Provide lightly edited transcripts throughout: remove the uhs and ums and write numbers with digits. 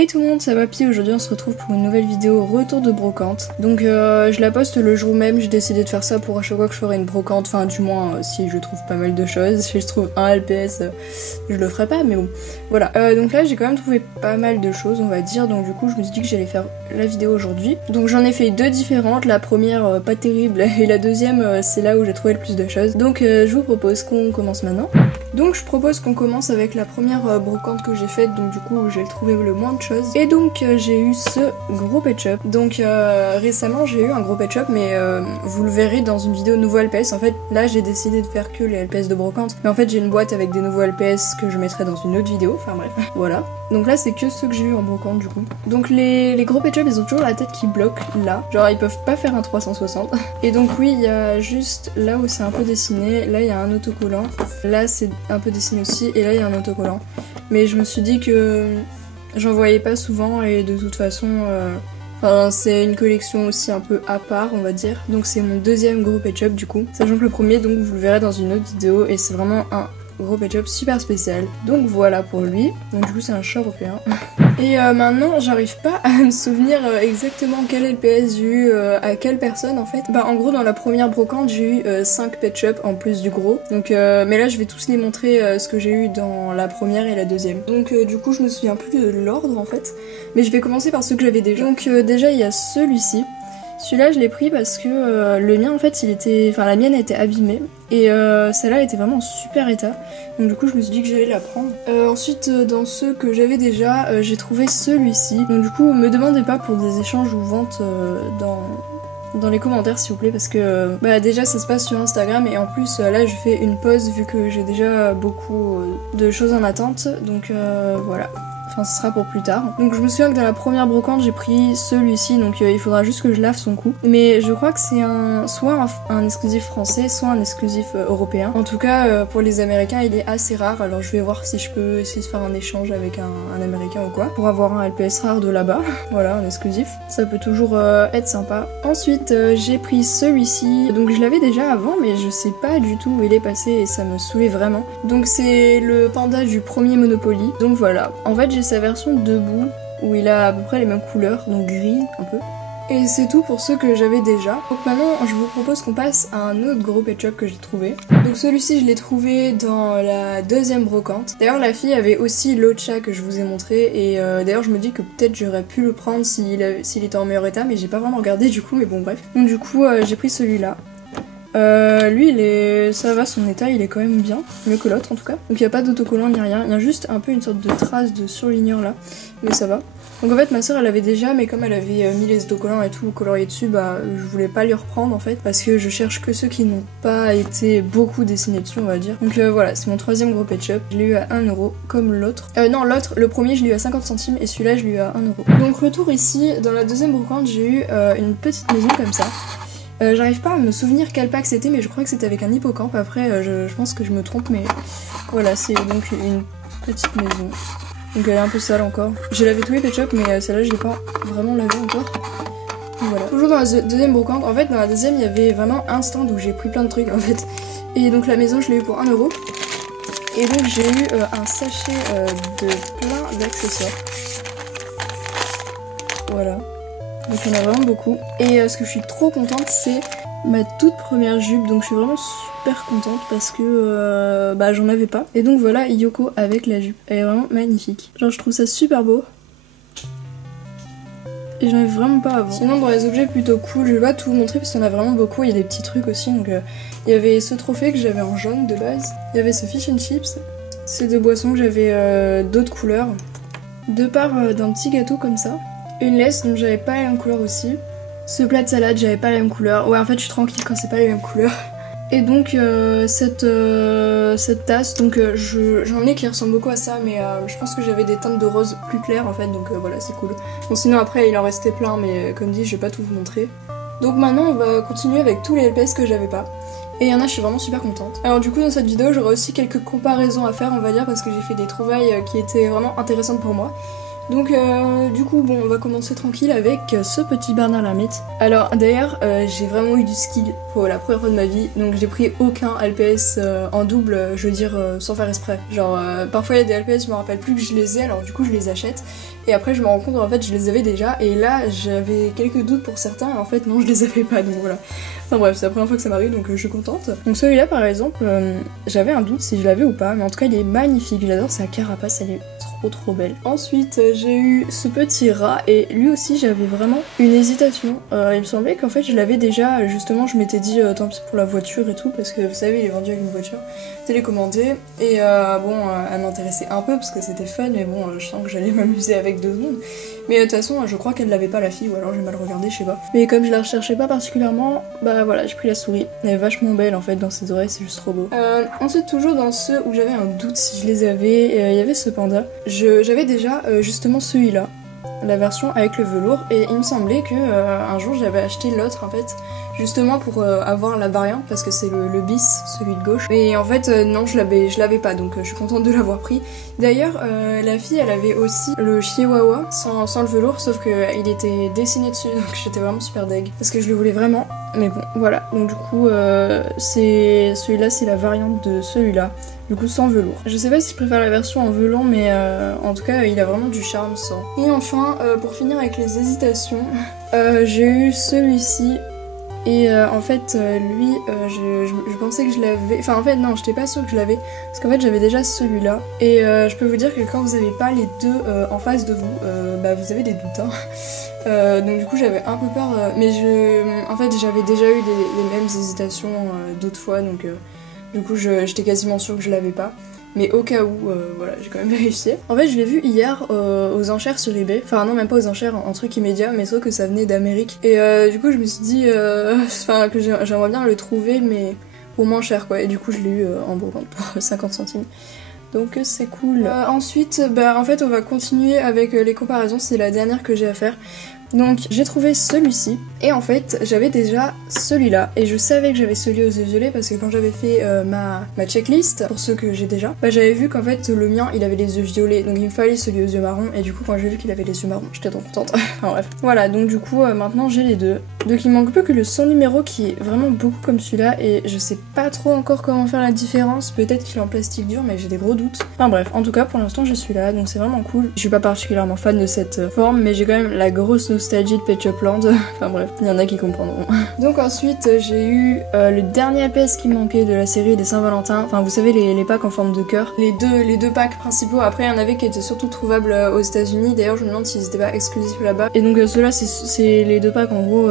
Hey tout le monde, ça va Pi, aujourd'hui on se retrouve pour une nouvelle vidéo retour de brocante. Donc je la poste le jour même, j'ai décidé de faire ça pour à chaque fois que je ferai une brocante, enfin du moins si je trouve pas mal de choses, si je trouve un LPS je le ferai pas mais bon. Voilà, donc là j'ai quand même trouvé pas mal de choses on va dire, donc du coup je me suis dit que j'allais faire la vidéo aujourd'hui. Donc j'en ai fait deux différentes, la première pas terrible et la deuxième c'est là où j'ai trouvé le plus de choses. Donc je vous propose qu'on commence maintenant. Donc je propose qu'on commence avec la première brocante que j'ai faite, donc du coup j'ai trouvé le moins de choses. Et donc j'ai eu ce gros pet shop. Donc récemment j'ai eu un gros pet shop mais vous le verrez dans une vidéo nouveau LPS. En fait là j'ai décidé de faire que les LPS de brocante. Mais en fait j'ai une boîte avec des nouveaux LPS que je mettrai dans une autre vidéo, enfin bref. Voilà. Donc là c'est que ceux que j'ai eu en brocante du coup. Donc les gros pet shop ils ont toujours la tête qui bloque là. Genre ils peuvent pas faire un 360. Et donc oui il y a juste là où c'est un peu dessiné. Là il y a un autocollant. Là c'est un peu dessiné aussi. Et là il y a un autocollant. Mais je me suis dit que j'en voyais pas souvent et de toute façon c'est une collection aussi un peu à part on va dire. Donc c'est mon deuxième gros pet shop du coup. Sachant que le premier donc vous le verrez dans une autre vidéo et c'est vraiment un gros pet shop super spécial. Donc voilà pour lui. Donc du coup c'est un chat européen. Et maintenant j'arrive pas à me souvenir exactement quel LPS j'ai eu à quelle personne en fait. Bah en gros dans la première brocante j'ai eu 5 pet shops en plus du gros. Donc mais là je vais tous les montrer ce que j'ai eu dans la première et la deuxième. Donc du coup je me souviens plus de l'ordre en fait. Mais je vais commencer par ceux que j'avais déjà. Donc déjà il y a celui-ci. Celui-là je l'ai pris parce que le mien en fait il était, enfin la mienne était abîmée et celle-là était vraiment en super état, donc du coup je me suis dit que j'allais la prendre. Ensuite dans ceux que j'avais déjà j'ai trouvé celui-ci, donc du coup me demandez pas pour des échanges ou ventes dans les commentaires s'il vous plaît parce que bah déjà ça se passe sur Instagram et en plus là je fais une pause vu que j'ai déjà beaucoup de choses en attente, donc voilà. Enfin, ce sera pour plus tard. Donc je me souviens que dans la première brocante j'ai pris celui-ci, donc il faudra juste que je lave son cou. Mais je crois que c'est soit un exclusif français, soit un exclusif européen. En tout cas pour les américains il est assez rare, alors je vais voir si je peux essayer de faire un échange avec un américain ou quoi, pour avoir un LPS rare de là-bas. Voilà, un exclusif. Ça peut toujours être sympa. Ensuite j'ai pris celui-ci, donc je l'avais déjà avant mais je sais pas du tout où il est passé et ça me saoulait vraiment. Donc c'est le panda du premier Monopoly. Donc voilà, en fait j'ai sa version debout où il a à peu près les mêmes couleurs, donc gris un peu. Et c'est tout pour ceux que j'avais déjà. Donc maintenant je vous propose qu'on passe à un autre gros pet shop que j'ai trouvé. Donc celui-ci je l'ai trouvé dans la deuxième brocante. D'ailleurs la fille avait aussi l'autre chat que je vous ai montré et d'ailleurs je me dis que peut-être j'aurais pu le prendre s'il était en meilleur état, mais j'ai pas vraiment regardé du coup, mais bon bref. Donc du coup j'ai pris celui-là. Lui ça va, son état il est quand même bien, mieux que l'autre en tout cas. Donc il n'y a pas d'autocollant ni rien, il y a juste un peu une sorte de trace de surligneur là, mais ça va. Donc en fait ma soeur elle avait déjà, mais comme elle avait mis les autocollants et tout colorié dessus, bah je voulais pas lui reprendre en fait, parce que je cherche que ceux qui n'ont pas été beaucoup dessinés dessus on va dire. Donc voilà, c'est mon troisième gros pet shop, je l'ai eu à 1€ comme l'autre. Non l'autre, le premier je l'ai eu à 50 centimes et celui-là je l'ai eu à 1€. Donc retour ici, dans la deuxième brocante j'ai eu une petite maison comme ça. J'arrive pas à me souvenir quel pack c'était, mais je crois que c'était avec un hippocampe. Après je pense que je me trompe, mais voilà, c'est donc une petite maison. Donc elle est un peu sale encore. J'ai lavé tous les pet shops mais celle-là je l'ai pas vraiment lavé encore. Donc voilà. Toujours dans la deuxième brocante, en fait dans la deuxième il y avait vraiment un stand où j'ai pris plein de trucs en fait. Et donc la maison je l'ai eu pour 1€. Et donc j'ai eu un sachet de plein d'accessoires. Voilà. Donc il y en a vraiment beaucoup. Et ce que je suis trop contente c'est ma toute première jupe. Donc je suis vraiment super contente parce que bah j'en avais pas. Et donc voilà Yoko avec la jupe. Elle est vraiment magnifique. Genre je trouve ça super beau. Et j'en avais vraiment pas avant. Sinon dans les objets plutôt cool, je vais pas tout vous montrer parce qu'il y en a vraiment beaucoup. Il y a des petits trucs aussi. Donc il y avait ce trophée que j'avais en jaune de base. Il y avait ce fish and chips. Ces deux boissons que j'avais d'autres couleurs. Deux parts d'un petit gâteau comme ça. Une laisse dont j'avais pas la même couleur aussi. Ce plat de salade j'avais pas la même couleur. Ouais en fait je suis tranquille quand c'est pas les mêmes couleurs. Et donc cette tasse, donc j'en ai qui ressemblent beaucoup à ça, mais je pense que j'avais des teintes de rose plus claires en fait, donc voilà c'est cool. Bon sinon après il en restait plein, mais comme dit je vais pas tout vous montrer. Donc maintenant on va continuer avec tous les LPS que j'avais pas. Et il y en a je suis vraiment super contente. Alors du coup dans cette vidéo j'aurai aussi quelques comparaisons à faire on va dire, parce que j'ai fait des trouvailles qui étaient vraiment intéressantes pour moi. Donc du coup bon on va commencer tranquille avec ce petit Bernard l'ermite. Alors d'ailleurs j'ai vraiment eu du skill pour la première fois de ma vie, donc j'ai pris aucun LPS en double, je veux dire sans faire exprès. Genre parfois il y a des LPS je me rappelle plus que je les ai, alors du coup je les achète. et après je me rends compte en fait je les avais déjà et là j'avais quelques doutes pour certains et en fait non je les avais pas donc voilà. Enfin bref, c'est la première fois que ça m'arrive donc je suis contente. Donc celui-là par exemple, j'avais un doute si je l'avais ou pas, mais en tout cas il est magnifique, j'adore sa carapace, elle est trop belle. Ensuite j'ai eu ce petit rat et lui aussi j'avais vraiment une hésitation. Il me semblait qu'en fait je l'avais déjà, justement je m'étais dit tant pis pour la voiture et tout parce que vous savez il est vendu avec une voiture télécommandée et bon elle m'intéressait un peu parce que c'était fun mais bon je sens que j'allais m'amuser avec 2 secondes. Mais de toute façon je crois qu'elle l'avait pas la fille ou alors j'ai mal regardé, je sais pas. Mais comme je la recherchais pas particulièrement, bah voilà j'ai pris la souris. Elle est vachement belle en fait dans ses oreilles, c'est juste trop beau. Ensuite toujours dans ceux où j'avais un doute si je les avais, il y avait ce panda. J'avais déjà justement celui-là, la version avec le velours, et il me semblait que un jour j'avais acheté l'autre en fait, justement pour avoir la variante parce que c'est le bis, celui de gauche. Et en fait non je l'avais pas donc je suis contente de l'avoir pris. D'ailleurs la fille elle avait aussi le chihuahua sans le velours sauf qu'il était dessiné dessus donc j'étais vraiment super deg parce que je le voulais vraiment. Mais bon voilà donc du coup c'est celui-là c'est la variante de celui-là. Du coup sans velours. Je sais pas si je préfère la version en velours mais en tout cas il a vraiment du charme sans. Et enfin pour finir avec les hésitations, j'ai eu celui-ci et en fait lui je pensais que je l'avais, enfin en fait non j'étais pas sûre que je l'avais parce qu'en fait j'avais déjà celui-là et je peux vous dire que quand vous avez pas les deux en face de vous, bah vous avez des doutes hein. Donc du coup j'avais un peu peur mais en fait j'avais déjà eu les mêmes hésitations d'autres fois donc du coup j'étais quasiment sûre que je l'avais pas. Mais au cas où, voilà, j'ai quand même vérifié. En fait, je l'ai vu hier aux enchères sur eBay. Enfin, non, même pas aux enchères, en truc immédiat, mais sauf que ça venait d'Amérique. Et du coup, je me suis dit que j'aimerais bien le trouver, mais pour moins cher, quoi. Et du coup, je l'ai eu en brocante pour 50 centimes. Donc c'est cool. Ensuite, bah en fait, on va continuer avec les comparaisons. C'est la dernière que j'ai à faire. Donc j'ai trouvé celui-ci et en fait j'avais déjà celui-là et je savais que j'avais celui aux yeux violets parce que quand j'avais fait ma checklist pour ceux que j'ai déjà, bah j'avais vu qu'en fait le mien il avait les yeux violets donc il me fallait celui aux yeux marrons et du coup quand j'ai vu qu'il avait les yeux marrons j'étais trop contente. Enfin bref. Voilà donc du coup maintenant j'ai les deux. Donc il manque plus que le 100 numéro qui est vraiment beaucoup comme celui-là et je sais pas trop encore comment faire la différence, peut-être qu'il est en plastique dur mais j'ai des gros doutes. Enfin bref, en tout cas pour l'instant je suis là donc c'est vraiment cool. Je suis pas particulièrement fan de cette forme mais j'ai quand même la grosse nostalgie de Pet Shop Land. Enfin bref, il y en a qui comprendront. Donc ensuite j'ai eu le dernier APS qui me manquait de la série des Saint-Valentin. Enfin vous savez les packs en forme de cœur. Les deux packs principaux. Après il y en avait qui étaient surtout trouvables aux États-Unis. D'ailleurs je me demande s'ils étaient pas exclusifs là-bas. Et donc ceux-là c'est les deux packs en gros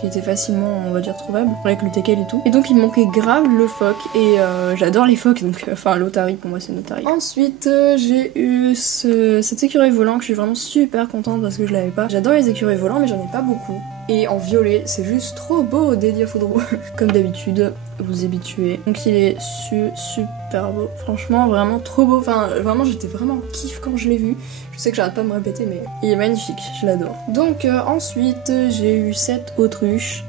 qui étaient facilement on va dire trouvables avec le teckel et tout. Et donc il me manquait grave le phoque et j'adore les phoques donc enfin l'Otari pour moi c'est l'Otari. Ensuite j'ai eu cet écureuil volant que je suis vraiment super contente parce que je l'avais pas. J'adore les écureuils volants mais j'en ai pas beaucoup. Et en violet, c'est juste trop beau, Delia Foudreau. Comme d'habitude, vous habituez. Donc il est super beau. Franchement, vraiment trop beau. Enfin, vraiment, j'étais vraiment en kiff quand je l'ai vu. Je sais que j'arrête pas de me répéter, mais il est magnifique, je l'adore. Donc ensuite, j'ai eu cette autruche.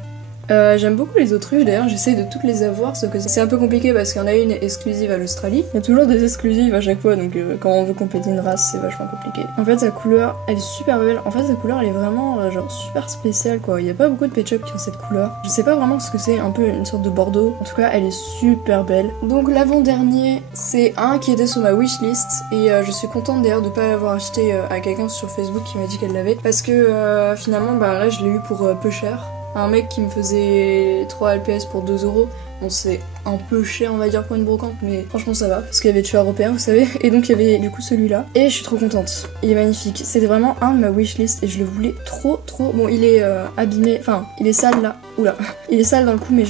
J'aime beaucoup les autruches, d'ailleurs j'essaye de toutes les avoir, sauf que c'est un peu compliqué parce qu'il y en a une exclusive à l'Australie. Il y a toujours des exclusives à chaque fois, donc quand on veut compléter une race c'est vachement compliqué. En fait sa couleur, elle est super belle, en fait sa couleur elle est vraiment genre super spéciale quoi. Il y a pas beaucoup de pet shops qui ont cette couleur. Je sais pas vraiment ce que c'est, un peu une sorte de bordeaux. En tout cas elle est super belle. Donc l'avant-dernier, c'est un qui était sur ma wishlist et je suis contente d'ailleurs de pas l'avoir acheté à quelqu'un sur Facebook qui m'a dit qu'elle l'avait. Parce que finalement bah là je l'ai eu pour peu cher. Un mec qui me faisait 3 LPS pour 2 €. Bon, c'est un peu cher, on va dire, pour une brocante, mais franchement, ça va. Parce qu'il y avait tueur européen, vous savez. Et donc, il y avait du coup celui-là. Et je suis trop contente. Il est magnifique. C'était vraiment un de ma wishlist et je le voulais trop. Bon, il est abîmé. Enfin, il est sale là. Oula. Il est sale dans le coup, mais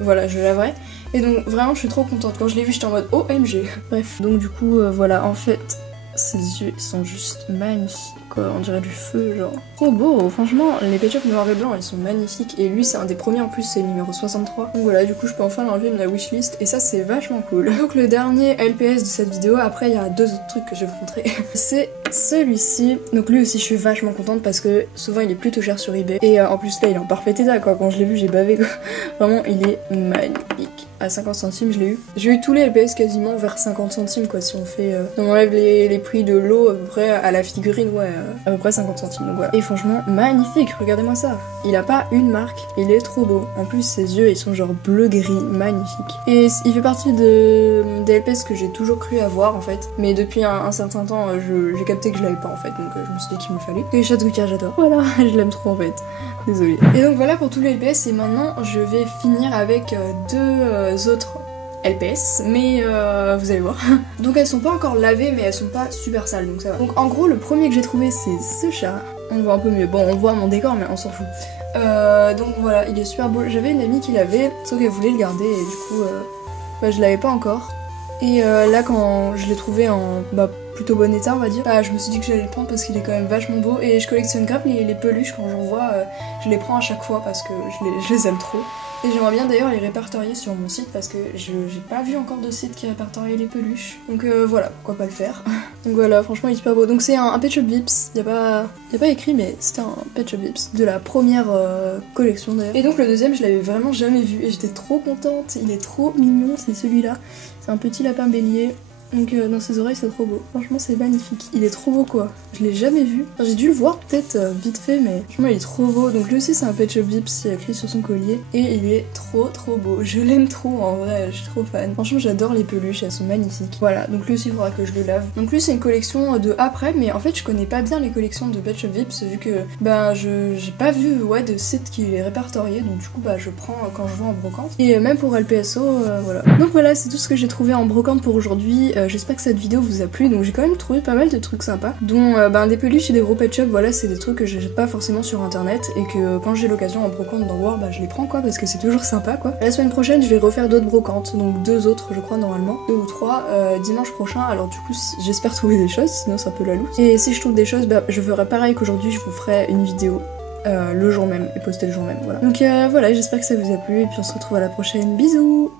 voilà, je laverai. Et donc, vraiment, je suis trop contente. Quand je l'ai vu, j'étais en mode OMG. Bref. Donc, du coup, voilà, en fait. Ses yeux sont juste magnifiques quoi, on dirait du feu genre. Trop beau, franchement les pet shops noir et blanc ils sont magnifiques et lui c'est un des premiers en plus, c'est le numéro 63. Donc voilà, du coup je peux enfin l'enlever de la wishlist et ça c'est vachement cool. Donc le dernier LPS de cette vidéo, après il y a 2 autres trucs que je vais vous montrer. C'est celui-ci, donc lui aussi je suis vachement contente parce que souvent il est plutôt cher sur eBay et en plus là il est en parfait état quoi, quand je l'ai vu j'ai bavé quoi. Vraiment il est magnifique. À 50 centimes je l'ai eu. J'ai eu tous les LPS quasiment vers 50 centimes quoi si on fait... on enlève les prix de l'eau à peu près à la figurine, ouais, à peu près 50 centimes donc voilà. Et franchement magnifique, regardez-moi ça. Il a pas une marque, il est trop beau. En plus ses yeux ils sont genre bleu-gris, magnifique. Et il fait partie des LPS que j'ai toujours cru avoir en fait. Mais depuis un certain temps j'ai capté regretté que je l'avais pas en fait, donc je me suis dit qu'il me fallait. Et Chadwick, j'adore. Voilà, je l'aime trop en fait. Désolée. Et donc voilà pour tous les LPS, et maintenant je vais finir avec deux autres LPS, mais vous allez voir. Donc elles sont pas encore lavées, mais elles sont pas super sales, donc ça va. Donc en gros, le premier que j'ai trouvé, c'est ce chat. On le voit un peu mieux. Bon, on voit mon décor, mais on s'en fout. Donc voilà, il est super beau. J'avais une amie qui l'avait, sauf qu'elle voulait le garder, et du coup, bah, je l'avais pas encore. Et là, quand je l'ai trouvé en plutôt bon état, on va dire, bah, je me suis dit que j'allais le prendre parce qu'il est quand même vachement beau. Et je collectionne grave les peluches quand j'en vois, je les prends à chaque fois parce que je les aime trop. Et j'aimerais bien d'ailleurs les répertorier sur mon site parce que j'ai pas vu encore de site qui répertorie les peluches. Donc voilà, pourquoi pas le faire. Donc voilà, franchement il est super beau. Donc c'est un Pet Shop Vips, y a pas écrit mais c'était un Pet Shop Vips de la première collection d'ailleurs. Et donc le deuxième je l'avais vraiment jamais vu et j'étais trop contente, il est trop mignon, c'est celui-là. C'est un petit lapin bélier. Donc dans ses oreilles c'est trop beau, franchement c'est magnifique, il est trop beau quoi, je l'ai jamais vu, enfin, j'ai dû le voir peut-être vite fait mais franchement il est trop beau, donc lui aussi c'est un Pet Shop Vips, il a écrit sur son collier et il est trop beau, je l'aime trop en vrai, je suis trop fan, franchement j'adore les peluches, elles sont magnifiques, voilà, donc lui aussi il faudra que je le lave. Donc lui c'est une collection de après, mais en fait je connais pas bien les collections de Pet Shop Vips vu que j'ai pas vu de site qui les répertoriait, donc du coup je prends quand je vais en brocante, et même pour LPSO, voilà. Donc voilà, c'est tout ce que j'ai trouvé en brocante pour aujourd'hui. J'espère que cette vidéo vous a plu, donc j'ai quand même trouvé pas mal de trucs sympas, dont des peluches et des gros pet shop, voilà c'est des trucs que j'achète pas forcément sur internet et que quand j'ai l'occasion en brocante d'en voir, je les prends quoi, parce que c'est toujours sympa quoi. La semaine prochaine je vais refaire d'autres brocantes, donc 2 autres je crois normalement, 2 ou 3 dimanche prochain, alors du coup j'espère trouver des choses, sinon c'est un peu la loose. Et si je trouve des choses, je ferai pareil qu'aujourd'hui, je vous ferai une vidéo le jour même et poster le jour même, voilà. Donc voilà, j'espère que ça vous a plu et puis on se retrouve à la prochaine, bisous.